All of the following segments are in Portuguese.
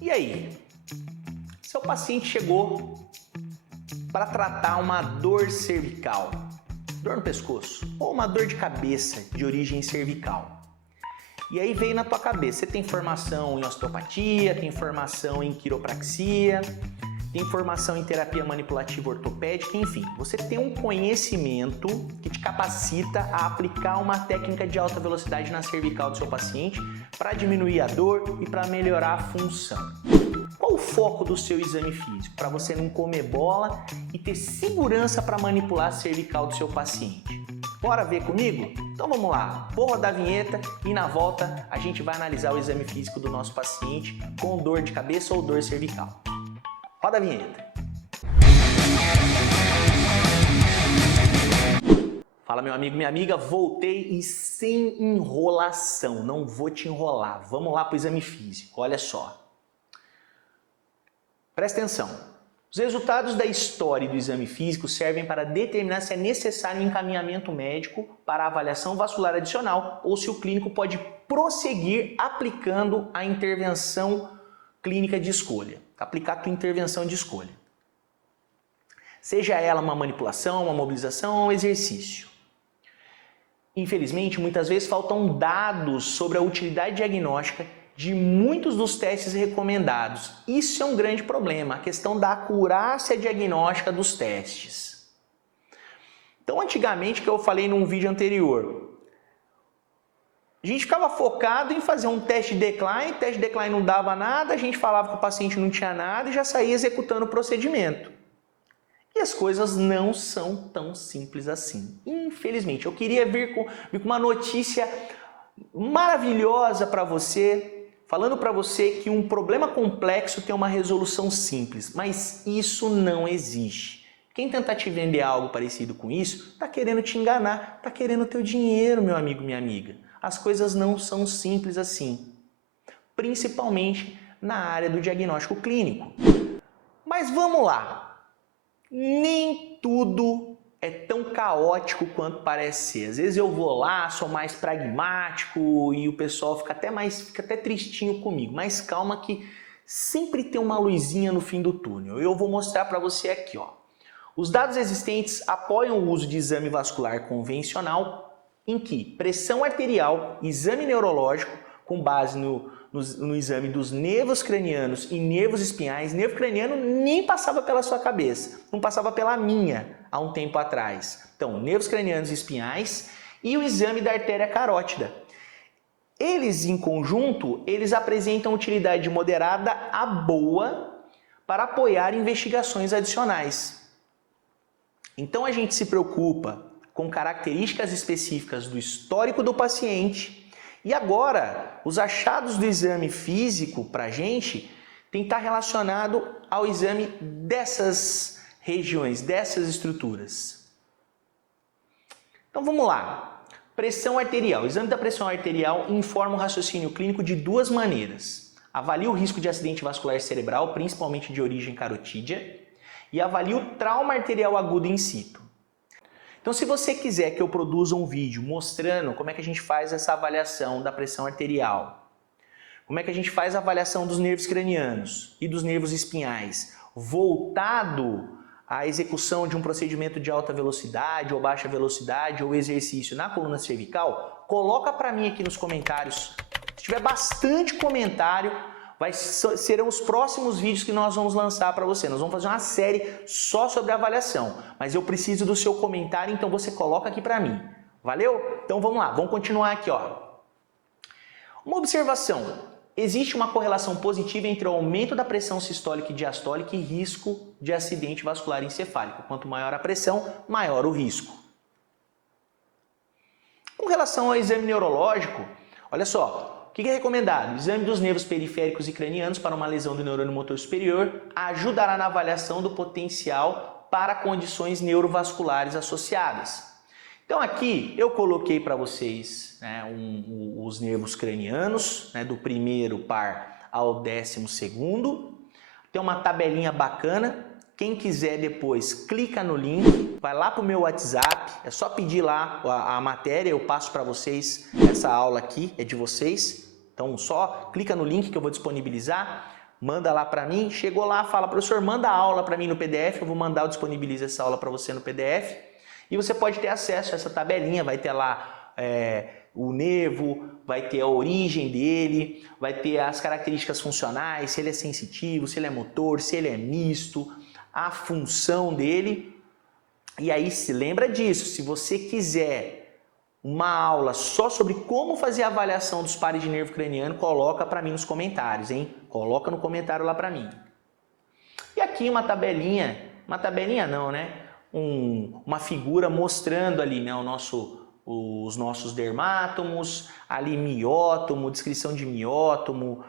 E aí? Seu paciente chegou para tratar uma dor cervical, dor no pescoço, ou uma dor de cabeça de origem cervical. E aí veio na tua cabeça, você tem formação em osteopatia, tem formação em quiropraxia, tem formação em terapia manipulativa ortopédica, enfim, você tem um conhecimento que te capacita a aplicar uma técnica de alta velocidade na cervical do seu paciente para diminuir a dor e para melhorar a função. Qual o foco do seu exame físico? Para você não comer bola e ter segurança para manipular a cervical do seu paciente. Bora ver comigo? Então vamos lá, vou rodar a vinheta e na volta a gente vai analisar o exame físico do nosso paciente com dor de cabeça ou dor cervical. Roda a vinheta. Fala meu amigo, minha amiga, voltei e sem enrolação, não vou te enrolar. Vamos lá para o exame físico, olha só. Presta atenção, os resultados da história do exame físico servem para determinar se é necessário um encaminhamento médico para avaliação vascular adicional ou se o clínico pode prosseguir aplicando a intervenção clínica de escolha, aplicar a tua intervenção de escolha. Seja ela uma manipulação, uma mobilização ou um exercício. Infelizmente, muitas vezes faltam dados sobre a utilidade diagnóstica de muitos dos testes recomendados. Isso é um grande problema, a questão da acurácia diagnóstica dos testes. Então, antigamente, que eu falei num vídeo anterior, a gente ficava focado em fazer um teste de decline não dava nada, a gente falava que o paciente não tinha nada e já saía executando o procedimento. E as coisas não são tão simples assim. Infelizmente, eu queria vir com uma notícia maravilhosa para você, falando para você que um problema complexo tem uma resolução simples, mas isso não existe. Quem tentar te vender algo parecido com isso, está querendo te enganar, está querendo teu dinheiro, meu amigo, minha amiga. As coisas não são simples assim, principalmente na área do diagnóstico clínico. Mas vamos lá, nem tudo é tão caótico quanto parece ser. Às vezes eu vou lá, sou mais pragmático e o pessoal fica até tristinho comigo. Mas calma que sempre tem uma luzinha no fim do túnel. Eu vou mostrar para você aqui, ó. Os dados existentes apoiam o uso de exame vascular convencional em que pressão arterial, exame neurológico com base no exame dos nervos cranianos e nervos espinhais. Nervo craniano nem passava pela sua cabeça, não passava pela minha há um tempo atrás. Então, nervos cranianos e espinhais e o exame da artéria carótida. Eles, em conjunto, eles apresentam utilidade moderada a boa para apoiar investigações adicionais. Então, a gente se preocupa com características específicas do histórico do paciente. E agora, os achados do exame físico para a gente tem que estar relacionado ao exame dessas regiões, dessas estruturas. Então vamos lá. Pressão arterial. O exame da pressão arterial informa o raciocínio clínico de duas maneiras. Avalia o risco de acidente vascular cerebral, principalmente de origem carotídea, e avalia o trauma arterial agudo in situ. Então, se você quiser que eu produza um vídeo mostrando como é que a gente faz essa avaliação da pressão arterial, como é que a gente faz a avaliação dos nervos cranianos e dos nervos espinhais, voltado à execução de um procedimento de alta velocidade ou baixa velocidade ou exercício na coluna cervical, coloca para mim aqui nos comentários. Se tiver bastante comentário, serão os próximos vídeos que nós vamos lançar para você. Nós vamos fazer uma série só sobre avaliação, mas eu preciso do seu comentário, então você coloca aqui para mim. Valeu? Então vamos lá, vamos continuar aqui, ó. Uma observação: existe uma correlação positiva entre o aumento da pressão sistólica e diastólica e risco de acidente vascular encefálico. Quanto maior a pressão, maior o risco. Com relação ao exame neurológico, olha só. O que é recomendado? O exame dos nervos periféricos e cranianos para uma lesão do neurônio motor superior ajudará na avaliação do potencial para condições neurovasculares associadas. Então aqui eu coloquei para vocês, né, os nervos cranianos, né, do primeiro par ao 12º. Tem uma tabelinha bacana. Quem quiser depois, clica no link, vai lá para o meu WhatsApp, é só pedir lá a matéria, eu passo para vocês, essa aula aqui é de vocês. Então só clica no link que eu vou disponibilizar, manda lá para mim, chegou lá, fala, professor, manda a aula para mim no PDF, eu vou mandar, eu disponibilizo essa aula para você no PDF, e você pode ter acesso a essa tabelinha, vai ter lá o nervo, vai ter a origem dele, vai ter as características funcionais, se ele é sensitivo, se ele é motor, se ele é misto, a função dele. E aí se lembra disso, se você quiser uma aula só sobre como fazer a avaliação dos pares de nervo craniano, coloca para mim nos comentários, hein? Coloca no comentário lá para mim. E aqui uma tabelinha não, né? Uma figura mostrando ali, né, os nossos dermátomos, ali miótomo, descrição de miótomo,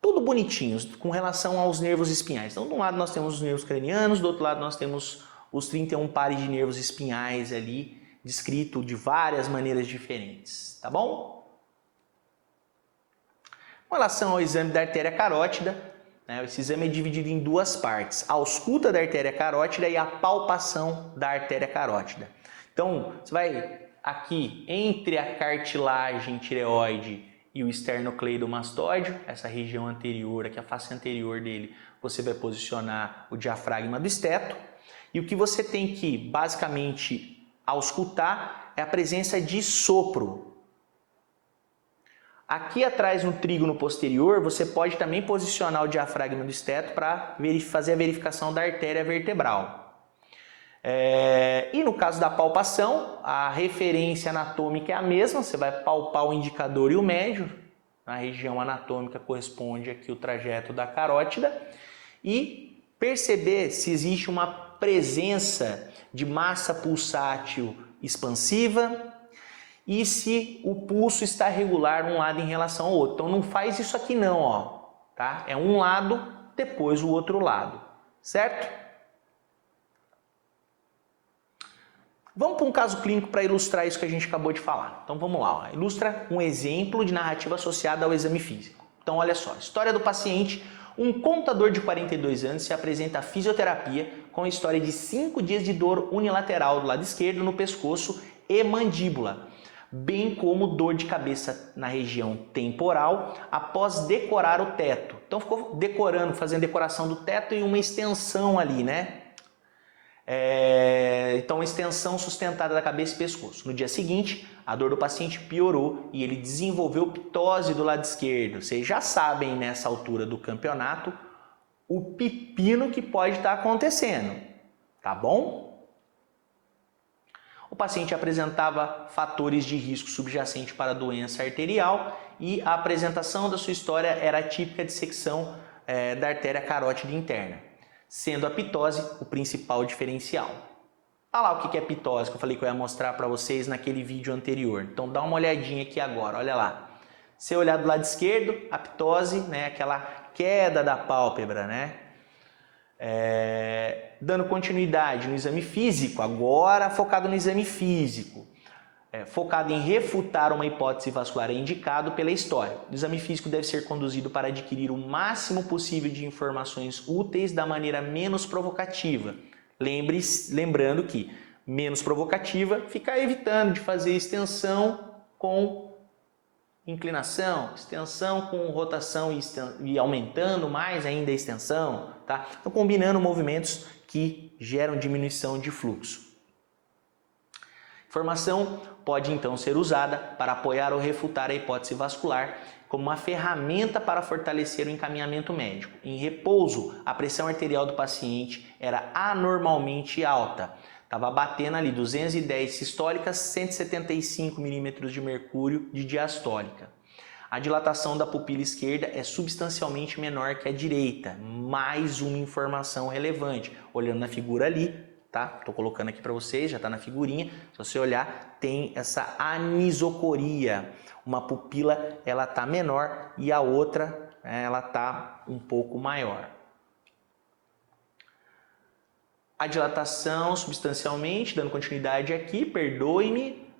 tudo bonitinho com relação aos nervos espinhais. Então, de um lado nós temos os nervos cranianos, do outro lado nós temos os 31 pares de nervos espinhais ali, descrito de várias maneiras diferentes, tá bom? Com relação ao exame da artéria carótida, né, esse exame é dividido em duas partes, a ausculta da artéria carótida e a palpação da artéria carótida. Então, você vai aqui entre a cartilagem tireoide e o esternocleidomastóide, essa região anterior, aqui a face anterior dele, você vai posicionar o diafragma do esteto, e o que você tem que basicamente auscultar é a presença de sopro. Aqui atrás no trígono posterior, você pode também posicionar o diafragma do esteto para fazer a verificação da artéria vertebral. E no caso da palpação, a referência anatômica é a mesma, você vai palpar o indicador e o médio, na região anatômica corresponde aqui o trajeto da carótida, e perceber se existe uma presença de massa pulsátil expansiva e se o pulso está regular um lado em relação ao outro. Então não faz isso aqui não, ó, tá? É um lado, depois o outro lado, certo? Vamos para um caso clínico para ilustrar isso que a gente acabou de falar. Então vamos lá, ó. Ilustra um exemplo de narrativa associada ao exame físico. Então olha só, história do paciente, um contador de 42 anos se apresenta à fisioterapia com a história de 5 dias de dor unilateral do lado esquerdo no pescoço e mandíbula, bem como dor de cabeça na região temporal após decorar o teto. Então ficou decorando, fazendo decoração do teto e uma extensão ali, né? Então uma extensão sustentada da cabeça e pescoço. No dia seguinte, a dor do paciente piorou e ele desenvolveu ptose do lado esquerdo. Vocês já sabem nessa altura do campeonato o pepino que pode estar acontecendo, tá bom? O paciente apresentava fatores de risco subjacente para a doença arterial e a apresentação da sua história era típica de secção da artéria carótida interna, sendo a ptose o principal diferencial. Olha lá o que é ptose, que eu falei que eu ia mostrar para vocês naquele vídeo anterior. Então dá uma olhadinha aqui agora, olha lá. Se olhar do lado esquerdo, a ptose, né, aquela queda da pálpebra, né? Dando continuidade no exame físico, agora focado no exame físico. Focado em refutar uma hipótese vascular é indicado pela história. O exame físico deve ser conduzido para adquirir o máximo possível de informações úteis da maneira menos provocativa. Lembrando que menos provocativa, ficar evitando de fazer extensão com inclinação, extensão com rotação e aumentando mais ainda a extensão, tá? Então combinando movimentos que geram diminuição de fluxo. Informação pode então ser usada para apoiar ou refutar a hipótese vascular como uma ferramenta para fortalecer o encaminhamento médico. Em repouso, a pressão arterial do paciente era anormalmente alta. Estava batendo ali 210 sistólicas, 175 milímetros de mercúrio de diastólica. A dilatação da pupila esquerda é substancialmente menor que a direita. Mais uma informação relevante. Olhando na figura ali, tá? Estou colocando aqui para vocês, já está na figurinha. Se você olhar, tem essa anisocoria. Uma pupila ela está menor e a outra ela está um pouco maior. A dilatação substancialmente, dando continuidade aqui, perdoe-me,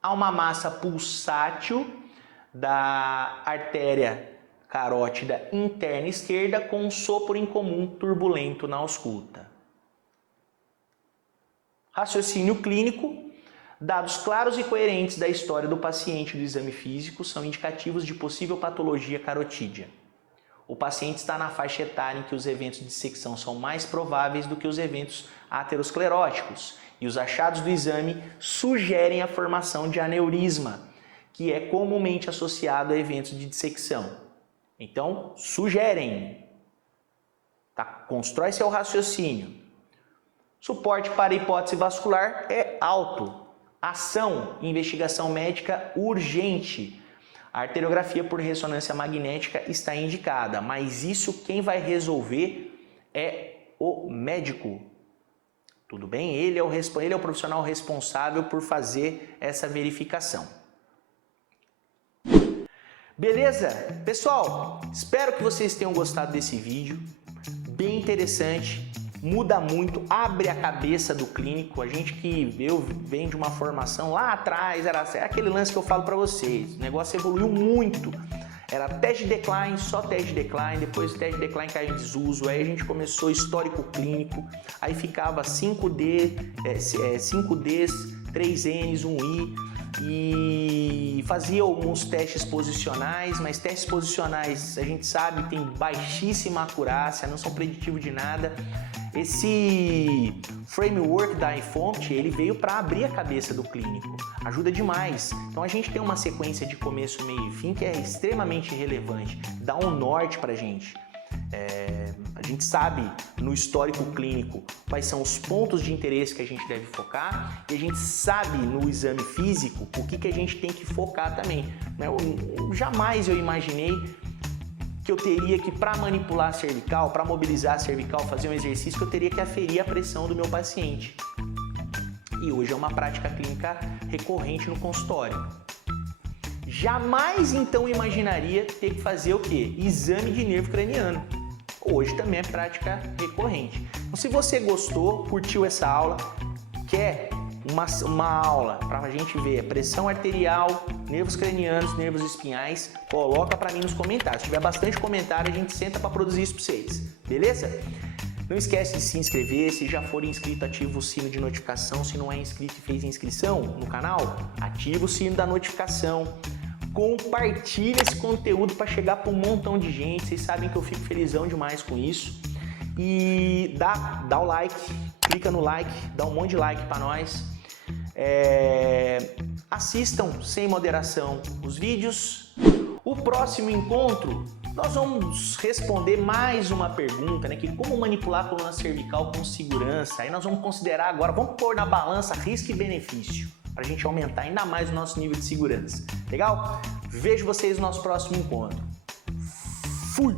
há uma massa pulsátil da artéria carótida interna esquerda com um sopro incomum turbulento na ausculta. Raciocínio clínico. Dados claros e coerentes da história do paciente do exame físico são indicativos de possível patologia carotídea. o paciente está na faixa etária em que os eventos de dissecção são mais prováveis do que os eventos ateroscleróticos. E os achados do exame sugerem a formação de aneurisma, que é comumente associado a eventos de dissecção. Então, sugerem. Tá? Constrói seu raciocínio. Suporte para hipótese vascular é alto. Ação e investigação médica urgente. A arteriografia por ressonância magnética está indicada, mas isso quem vai resolver é o médico. Tudo bem? Ele é o profissional responsável por fazer essa verificação. Beleza? Pessoal, espero que vocês tenham gostado desse vídeo. Bem interessante, muda muito, abre a cabeça do clínico. A gente que vem de uma formação lá atrás, era aquele lance que eu falo para vocês. O negócio evoluiu muito. Era teste de decline, só teste de decline, depois o teste de decline caiu em desuso, aí a gente começou histórico clínico, aí ficava 5Ds, 3Ns, 1I, e fazia alguns testes posicionais, mas testes posicionais a gente sabe tem baixíssima acurácia, não são preditivos de nada. Esse framework da iFont, ele veio para abrir a cabeça do clínico, ajuda demais. Então a gente tem uma sequência de começo, meio e fim que é extremamente relevante, dá um norte para a gente. A gente sabe no histórico clínico quais são os pontos de interesse que a gente deve focar e a gente sabe no exame físico o que a gente tem que focar também. Jamais eu imaginei que eu teria que, para manipular a cervical, para mobilizar a cervical, fazer um exercício, que eu teria que aferir a pressão do meu paciente. E hoje é uma prática clínica recorrente no consultório. Jamais, então, imaginaria ter que fazer o quê? Exame de nervo craniano. Hoje também é prática recorrente. Então, se você gostou, curtiu essa aula, quer uma aula para a gente ver pressão arterial, nervos cranianos, nervos espinhais, coloca para mim nos comentários. Se tiver bastante comentário, a gente senta para produzir isso para vocês, beleza? Não esquece de se inscrever, se já for inscrito, ativa o sino de notificação. Se não é inscrito e fez inscrição no canal, ativa o sino da notificação. Compartilha esse conteúdo para chegar para um montão de gente. Vocês sabem que eu fico felizão demais com isso. E dá o like, clica no like, dá um monte de like para nós. Assistam sem moderação os vídeos. O próximo encontro nós vamos responder mais uma pergunta, né? Que como manipular a coluna cervical com segurança. Aí nós vamos considerar agora, vamos pôr na balança risco e benefício, para a gente aumentar ainda mais o nosso nível de segurança. Legal? Vejo vocês no nosso próximo encontro. Fui!